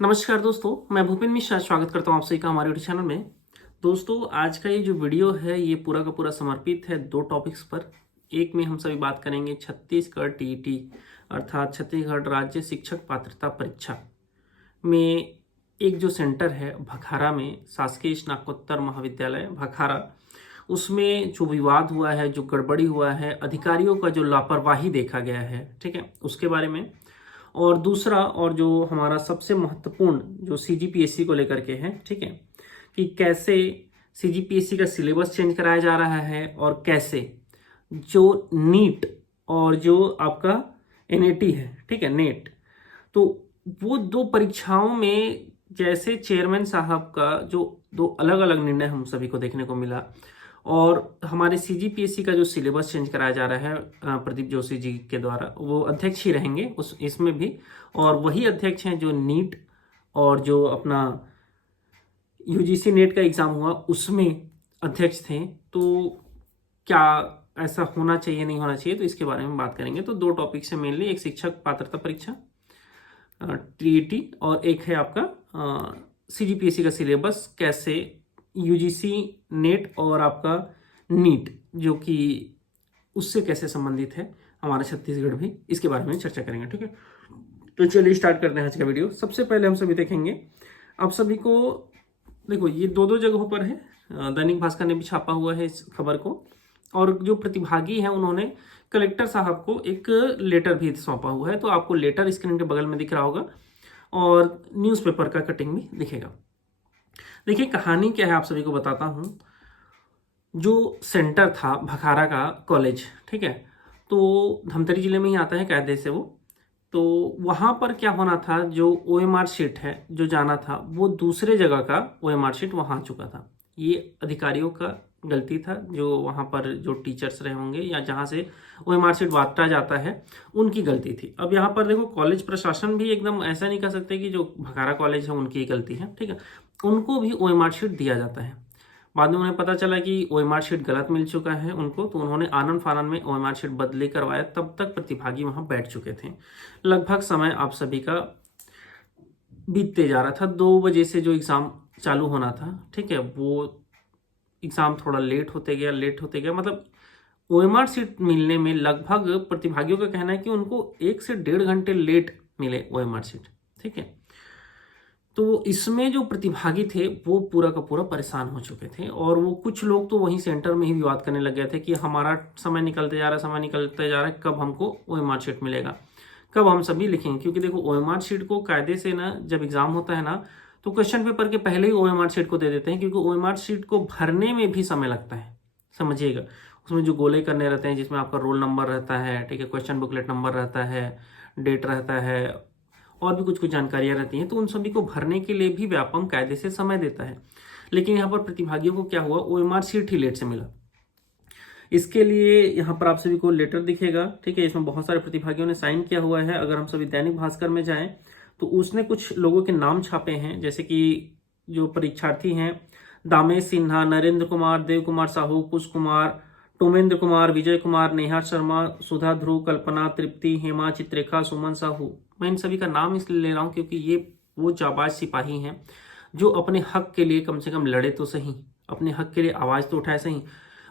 नमस्कार दोस्तों, मैं भूपेन मिश्रा स्वागत करता हूँ आप सभी का हमारे यूट्यूब चैनल में। दोस्तों, आज का ये जो वीडियो है ये पूरा का पूरा समर्पित है दो टॉपिक्स पर। एक में हम सभी बात करेंगे छत्तीसगढ़ टीईटी अर्थात छत्तीसगढ़ राज्य शिक्षक पात्रता परीक्षा में एक जो सेंटर है भखारा में, शासकीय स्नातकोत्तर महाविद्यालय भखारा, उसमें जो विवाद हुआ है, जो गड़बड़ी हुआ है, अधिकारियों का जो लापरवाही देखा गया है, ठीक है, उसके बारे में। और दूसरा और जो हमारा सबसे महत्वपूर्ण जो सीजीपीएससी को लेकर के है, ठीक है, कि कैसे सीजीपीएससी का सिलेबस चेंज कराया जा रहा है और कैसे जो नीट और जो आपका एनएटी है, ठीक है, नेट, तो वो दो परीक्षाओं में जैसे चेयरमैन साहब का जो दो अलग अलग निर्णय हम सभी को देखने को मिला, और हमारे सीजीपीएससी का जो सिलेबस चेंज कराया जा रहा है प्रदीप जोशी जी के द्वारा, वो अध्यक्ष ही रहेंगे उस इसमें भी, और वही अध्यक्ष हैं जो नीट और जो अपना यूजीसी नेट का एग्ज़ाम हुआ उसमें अध्यक्ष थे। तो क्या ऐसा होना चाहिए, नहीं होना चाहिए, तो इसके बारे में बात करेंगे। तो दो टॉपिक है मेनली, एक शिक्षक पात्रता परीक्षा टीईटी और एक है आपका सीजीपीएससी का सिलेबस, कैसे यूजीसी नेट और आपका नीट जो कि उससे कैसे संबंधित है हमारा छत्तीसगढ़ भी, इसके बारे में चर्चा करेंगे, ठीक है। तो चलिए स्टार्ट करते हैं आज का वीडियो। सबसे पहले हम सभी देखेंगे, आप सभी को देखो ये दो दो जगहों पर है, दैनिक भास्कर ने भी छापा हुआ है इस खबर को, और जो प्रतिभागी हैं उन्होंने कलेक्टर साहब को एक लेटर भी सौंपा हुआ है। तो आपको लेटर स्क्रीन के बगल में दिख रहा होगा और न्यूज़पेपर का कटिंग भी दिखेगा। देखिए कहानी क्या है, आप सभी को बताता हूँ। जो सेंटर था भखारा का कॉलेज, ठीक है, तो धमतरी जिले में ही आता है कायदे से वो। तो वहाँ पर क्या होना था, जो ओएमआर शीट है जो जाना था वो दूसरे जगह का ओएमआर शीट वहाँ आ चुका था। ये अधिकारियों का गलती था, जो वहाँ पर जो टीचर्स रहे होंगे या जहाँ से ओएमआर शीट बांटा जाता है उनकी गलती थी। अब यहाँ पर देखो कॉलेज प्रशासन भी एकदम ऐसा नहीं कह सकते कि जो भखारा कॉलेज है उनकी गलती है, ठीक है, उनको भी ओएमआर शीट दिया जाता है। बाद में उन्हें पता चला कि ओएमआर शीट गलत मिल चुका है उनको, तो उन्होंने आनन फानन में ओएमआर शीट बदली करवाया। तब तक प्रतिभागी वहां बैठ चुके थे। लगभग समय आप सभी का बीतते जा रहा था। 2 बजे से जो एग्ज़ाम चालू होना था, ठीक है, वो एग्ज़ाम थोड़ा लेट होते गया, मतलब ओएमआर सीट मिलने में लगभग प्रतिभागियों का कहना है कि उनको 1 से 1.5 घंटे लेट मिले ओएमआर सीट, ठीक है। तो इसमें जो प्रतिभागी थे वो पूरा का पूरा परेशान हो चुके थे, और वो कुछ लोग तो वहीं सेंटर में ही विवाद करने लग गए थे कि हमारा समय निकलते जा रहा है, कब हमको ओएमआर शीट मिलेगा, कब हम सभी लिखेंगे। क्योंकि देखो ओएमआर शीट को कायदे से ना, जब एग्जाम होता है ना, तो क्वेश्चन पेपर के पहले ही ओएमआर शीट को दे देते हैं, क्योंकि ओएमआर शीट को भरने में भी समय लगता है, समझिएगा। उसमें जो गोले करने रहते हैं, जिसमें आपका रोल नंबर रहता है, ठीक है, क्वेश्चन बुकलेट नंबर रहता है, डेट रहता है, और भी कुछ कुछ जानकारियां रहती हैं, तो उन सभी को भरने के लिए भी व्यापम कायदे से समय देता है। लेकिन यहाँ पर प्रतिभागियों को क्या हुआ, ओएमआर शीट ही लेट से मिला। इसके लिए यहाँ पर आप सभी को लेटर दिखेगा, ठीक है, इसमें बहुत सारे प्रतिभागियों ने साइन किया हुआ है। अगर हम सभी दैनिक भास्कर में जाएं तो उसने कुछ लोगों के नाम छापे हैं, जैसे कि जो परीक्षार्थी हैं, दामेश सिन्हा, नरेंद्र कुमार, देव कुमार साहू, पुष कुमार, टोमेंद्र कुमार, विजय कुमार, नेहा शर्मा, सुधा ध्रुव, कल्पना, तृप्ति, हेमा, चित्रेखा, सुमन साहू। मैं इन सभी का नाम इसलिए ले रहा हूँ क्योंकि ये वो जाबाज सिपाही हैं जो अपने हक के लिए कम से कम लड़े तो सही, अपने हक के लिए आवाज़ तो उठाए सही।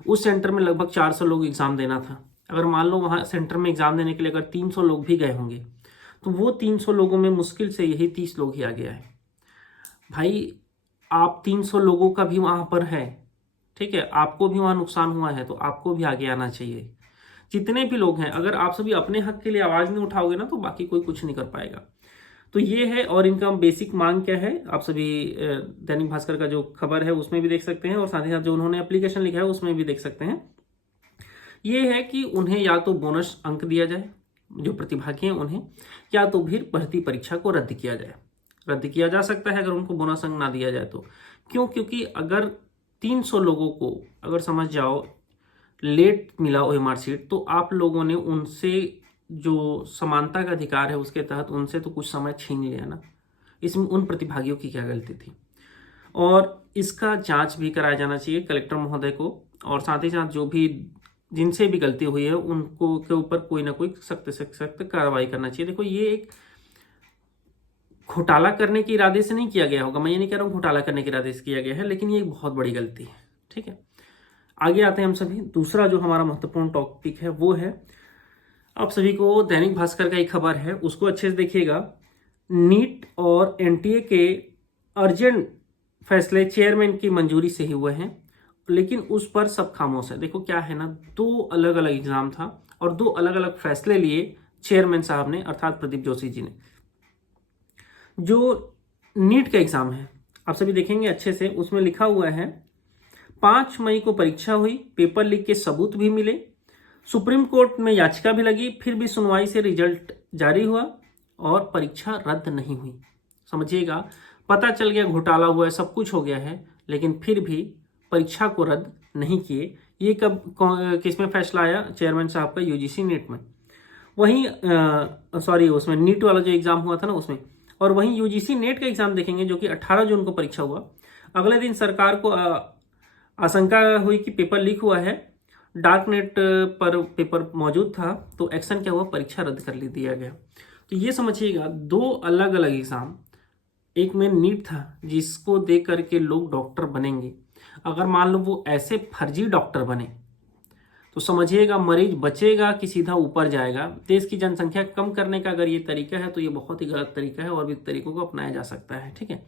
उस सेंटर में लगभग 400 लोग एग्ज़ाम देना था। अगर मान लो वहाँ सेंटर में एग्ज़ाम देने के लिए अगर 300 लोग भी गए होंगे, तो वो 300 लोगों में मुश्किल से यही 30 लोग ही आ गया है। भाई आप 300 लोगों का भी वहाँ पर है, ठीक है, आपको भी वहाँ नुकसान हुआ है, तो आपको भी आगे आना चाहिए। जितने भी लोग हैं, अगर आप सभी अपने हक के लिए आवाज़ नहीं उठाओगे ना, तो बाकी कोई कुछ नहीं कर पाएगा। तो ये है, और इनका बेसिक मांग क्या है आप सभी दैनिक भास्कर का जो खबर है उसमें भी देख सकते हैं, और साथ ही साथ जो उन्होंने एप्लीकेशन लिखा है उसमें भी देख सकते हैं। ये है कि उन्हें या तो बोनस अंक दिया जाए जो प्रतिभागी हैं उन्हें, या तो फिर भर्ती परीक्षा को रद्द किया जाए। रद्द किया जा सकता है अगर उनको बोनस अंक ना दिया जाए तो। क्यों? क्योंकि अगर 300 लोगों को अगर समझ जाओ लेट मिला ओएमआर शीट, तो आप लोगों ने उनसे जो समानता का अधिकार है उसके तहत उनसे तो कुछ समय छीन लिया ना। इसमें उन प्रतिभागियों की क्या गलती थी, और इसका जांच भी कराया जाना चाहिए कलेक्टर महोदय को, और साथ ही साथ जो भी जिनसे भी गलती हुई है उनको के ऊपर कोई ना कोई सख्त से सख्त कार्रवाई करना चाहिए। देखो ये एक घोटाला करने के इरादे से नहीं किया गया होगा, मैं ये नहीं कह रहा हूँ घोटाला करने के इरादे से किया गया है, लेकिन ये एक बहुत बड़ी गलती है। ठीक है, आगे आते हैं हम सभी। दूसरा जो हमारा महत्वपूर्ण टॉपिक है वो है, आप सभी को दैनिक भास्कर का एक खबर है, उसको अच्छे से देखिएगा। नीट और एनटीए के अर्जेंट फैसले चेयरमैन की मंजूरी से ही हुए हैं, लेकिन उस पर सब खामोश है। देखो क्या है ना, दो अलग अलग एग्जाम था और दो अलग अलग फैसले लिए चेयरमैन साहब ने, अर्थात प्रदीप जोशी जी ने। जो नीट का एग्जाम है, आप सभी देखेंगे अच्छे से, उसमें लिखा हुआ है 5 मई को परीक्षा हुई, पेपर लीक के सबूत भी मिले, सुप्रीम कोर्ट में याचिका भी लगी, फिर भी सुनवाई से रिजल्ट जारी हुआ और परीक्षा रद्द नहीं हुई। समझिएगा, पता चल गया घोटाला हुआ है, सब कुछ हो गया है, लेकिन फिर भी परीक्षा को रद्द नहीं किए। ये कब किसमें फैसला आया? चेयरमैन साहब का यूजीसी नीट में। वहीं सॉरी, उसमें नीट वाला जो एग्जाम हुआ था ना उसमें। और वहीं यूजीसी नेट का एग्जाम देखेंगे जो कि 18 जून को परीक्षा हुआ। अगले दिन सरकार को आशंका हुई कि पेपर लीक हुआ है, डार्क नेट पर पेपर मौजूद था, तो एक्शन क्या हुआ? परीक्षा रद्द कर दिया गया। तो ये समझिएगा, दो अलग अलग एग्जाम, एक में नीट था जिसको देख करके लोग डॉक्टर बनेंगे, अगर मान लो वो ऐसे फर्जी डॉक्टर बने तो समझिएगा मरीज बचेगा कि सीधा ऊपर जाएगा। देश की जनसंख्या कम करने का अगर ये तरीका है तो ये बहुत ही गलत तरीका है और भी तरीकों को अपनाया जा सकता है। ठीक है,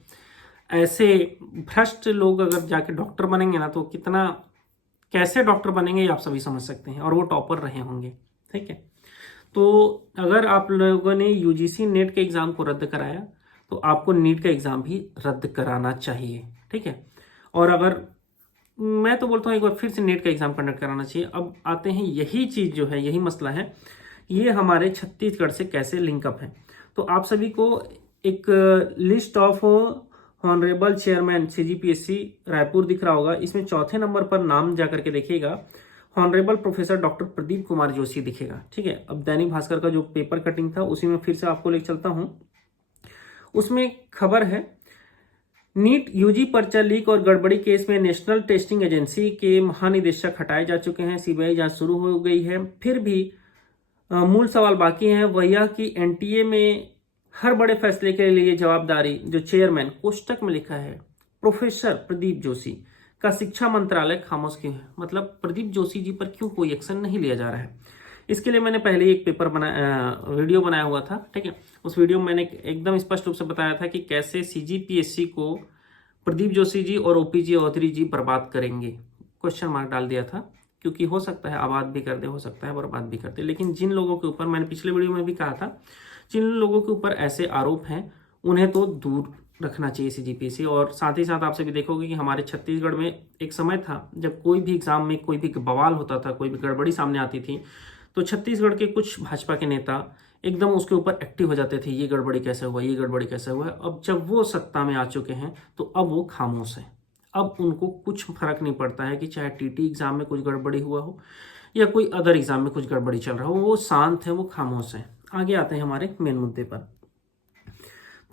ऐसे भ्रष्ट लोग अगर जाके डॉक्टर बनेंगे ना तो कितना, कैसे डॉक्टर बनेंगे ये आप सभी समझ सकते हैं, और वो टॉपर रहे होंगे। ठीक है, तो अगर आप लोगों ने यूजीसी नेट के एग्जाम को रद्द कराया तो आपको नीट का एग्जाम भी रद्द कराना चाहिए। ठीक है, और अगर मैं तो बोलता हूँ एक बार फिर से नेट का एग्जाम कंडक्ट कराना चाहिए। अब आते हैं, यही चीज जो है, यही मसला है, ये हमारे छत्तीसगढ़ से कैसे लिंकअप है। तो आप सभी को एक list of honourable chairman CGPSC Raipur दिख रहा होगा, इसमें चौथे नंबर पर नाम जाकर के देखिएगा, honourable professor doctor Pradeep Kumar Joshi दिखेगा। ठीक है, अब दैनिक भास्कर का जो पेपर कटिंग था उसी में फिर से आपको ले चलता हूं। उसमें खबर है, नीट यूजी पर्चा लीक और गड़बड़ी केस में नेशनल टेस्टिंग एजेंसी के महानिदेशक हटाए जा चुके हैं, सीबीआई जांच शुरू हो गई है। फिर भी मूल सवाल बाकी है, वह यह कि एनटीए में हर बड़े फैसले के लिए जवाबदारी जो चेयरमैन, कोष्टक में लिखा है प्रोफेसर प्रदीप जोशी का, शिक्षा मंत्रालय खामोश क्यों है? मतलब प्रदीप जोशी जी पर क्यों कोई एक्शन नहीं लिया जा रहा है? इसके लिए मैंने पहले एक वीडियो बनाया हुआ था। ठीक है, उस वीडियो में मैंने एकदम स्पष्ट रूप से बताया था कि कैसे सीजीपीएससी को प्रदीप जोशी जी और ओपीजी चौधरी जी बर्बाद करेंगे, क्वेश्चन मार्क डाल दिया था, क्योंकि हो सकता है आबाद भी कर दे, हो सकता है बर्बाद भी कर दे, लेकिन जिन लोगों के ऊपर, मैंने पिछले वीडियो में भी कहा था, जिन लोगों के ऊपर ऐसे आरोप हैं उन्हें तो दूर रखना चाहिए सीजीपीएससी। और साथ ही साथ आप सभी देखोगे कि हमारे छत्तीसगढ़ में एक समय था जब कोई भी एग्जाम में कोई भी बवाल होता था, कोई भी गड़बड़ी सामने आती थी, तो छत्तीसगढ़ के कुछ भाजपा के नेता एकदम उसके ऊपर एक्टिव हो जाते थे, ये गड़बड़ी कैसे हुआ, ये गड़बड़ी कैसे हुआ। अब जब वो सत्ता में आ चुके हैं तो अब वो खामोश है, अब उनको कुछ फर्क नहीं पड़ता है कि चाहे टीटी एग्जाम में कुछ गड़बड़ी हुआ हो या कोई अदर एग्जाम में कुछ गड़बड़ी चल रहा हो, वो शांत है, वो खामोश है। आगे आते हैं हमारे मेन मुद्दे पर।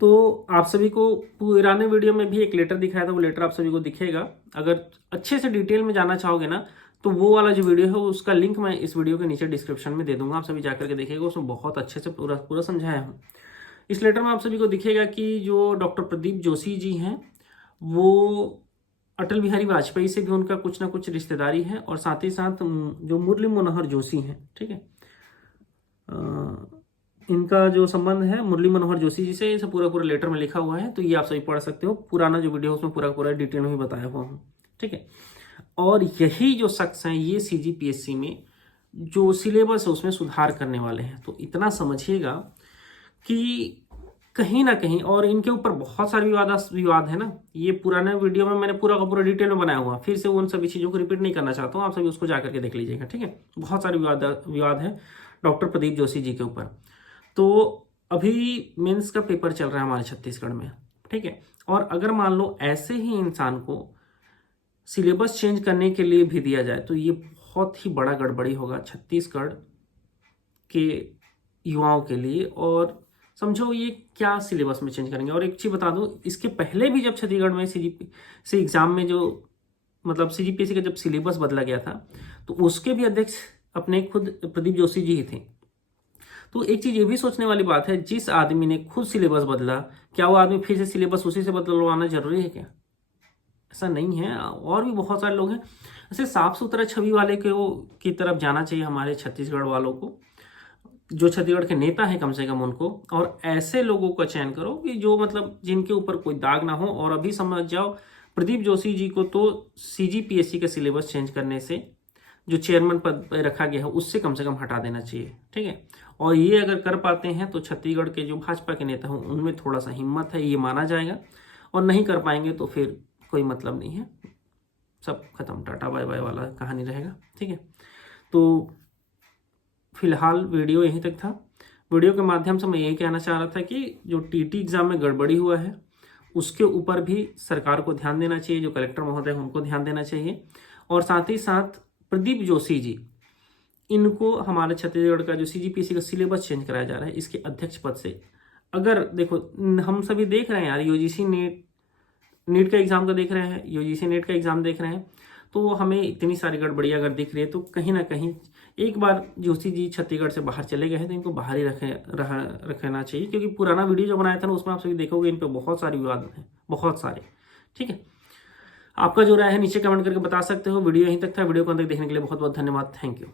तो आप सभी को पुराने वीडियो में भी एक लेटर दिखाया था, वो लेटर आप सभी को दिखेगा। अगर अच्छे से डिटेल में जानना चाहोगे ना तो वो वाला जो वीडियो है उसका लिंक मैं इस वीडियो के नीचे डिस्क्रिप्शन में दे दूंगा, आप सभी जाकर के देखिएगा, उसमें बहुत अच्छे से पूरा समझाया हूँ। इस लेटर में आप सभी को दिखेगा कि जो डॉक्टर प्रदीप जोशी जी हैं वो अटल बिहारी वाजपेयी से भी उनका कुछ ना कुछ रिश्तेदारी है, और साथ ही साथ जो मुरली मनोहर जोशी हैं, ठीक है, इनका जो संबंध है मुरली मनोहर जोशी जी से, इसे पूरा लेटर में लिखा हुआ है। तो ये आप सभी पढ़ सकते हो, पुराना जो वीडियो है उसमें पूरा डिटेल में भी बताया हुआ हूँ। ठीक है, और यही जो शख्स हैं ये सीजीपीएससी में जो सिलेबस है उसमें सुधार करने वाले हैं। तो इतना समझिएगा कि कहीं ना कहीं, और इनके ऊपर बहुत सारे विवाद है ना, ये पुराने वीडियो में मैंने पूरा डिटेल में बनाया हुआ, फिर से उन सभी चीज़ों को रिपीट नहीं करना चाहता हूँ, आप सभी उसको जाकर के देख लीजिएगा। ठीक है, बहुत सारे विवाद है डॉक्टर प्रदीप जोशी जी के ऊपर। तो अभी मेंस का पेपर चल रहा है हमारे छत्तीसगढ़ में। ठीक है, और अगर मान लो ऐसे ही इंसान को सिलेबस चेंज करने के लिए भी दिया जाए तो ये बहुत ही बड़ा गड़बड़ी होगा छत्तीसगढ़ के युवाओं के लिए। और समझो ये क्या सिलेबस में चेंज करेंगे। और एक चीज बता दूं, इसके पहले भी जब छत्तीसगढ़ में सीजीपीएससी एग्जाम में जो मतलब सीजीपीएससी का जब सिलेबस बदला गया था तो उसके भी अध्यक्ष अपने खुद प्रदीप जोशी जी ही थे। तो एक चीज ये भी सोचने वाली बात है, जिस आदमी ने खुद सिलेबस बदला, क्या वो आदमी फिर से सिलेबस उसी से बदलवाना जरूरी है क्या? ऐसा नहीं है। और भी बहुत सारे लोग हैं ऐसे साफ सुथरा छवि वाले की तरफ जाना चाहिए हमारे छत्तीसगढ़ वालों को, जो छत्तीसगढ़ के नेता हैं कम से कम उनको, और ऐसे लोगों का चयन करो कि जो मतलब जिनके ऊपर कोई दाग ना हो। और अभी समझ जाओ प्रदीप जोशी जी को तो सीजीपीएससी का सिलेबस चेंज करने से, जो चेयरमैन पद पर रखा गया है उससे कम से कम हटा देना चाहिए, ठीक है। और ये अगर कर पाते हैं तो छत्तीसगढ़ के जो भाजपा के नेता हों उनमें थोड़ा सा हिम्मत है, ये माना जाएगा। और नहीं कर पाएंगे तो फिर कोई मतलब नहीं है, सब खत्म, टाटा बाय बाय वाला कहानी रहेगा, ठीक है। तो फिलहाल वीडियो यहीं तक था। वीडियो के माध्यम से मैं यही कहना चाह रहा था कि जो टीटी एग्जाम में गड़बड़ी हुआ है उसके ऊपर भी सरकार को ध्यान देना चाहिए, जो कलेक्टर महोदय हैं उनको ध्यान देना चाहिए। और साथ ही साथ प्रदीप जोशी जी, इनको हमारे छत्तीसगढ़ का जो सीजीपीएससी का सिलेबस चेंज कराया जा रहा है इसके अध्यक्ष पद से, अगर देखो हम सभी देख रहे हैं यार, यूजीसी नीट का एग्जाम का देख रहे हैं, यूजीसी नेट का एग्जाम देख रहे हैं, तो हमें इतनी सारी गड़बड़ियाँ अगर दिख रही है तो कहीं ना कहीं एक बार जोशी जी छत्तीसगढ़ से बाहर चले गए हैं तो इनको बाहर ही रखना चाहिए। क्योंकि पुराना वीडियो जो बनाया था ना उसमें आप सभी देखोगे इन पे बहुत सारे विवाद हैं, बहुत सारे, ठीक है। आपका जो राय है नीचे कमेंट करके बता सकते हो। वीडियो यहीं तक था। वीडियो को अंत तक देखने के लिए बहुत बहुत धन्यवाद। Thank you.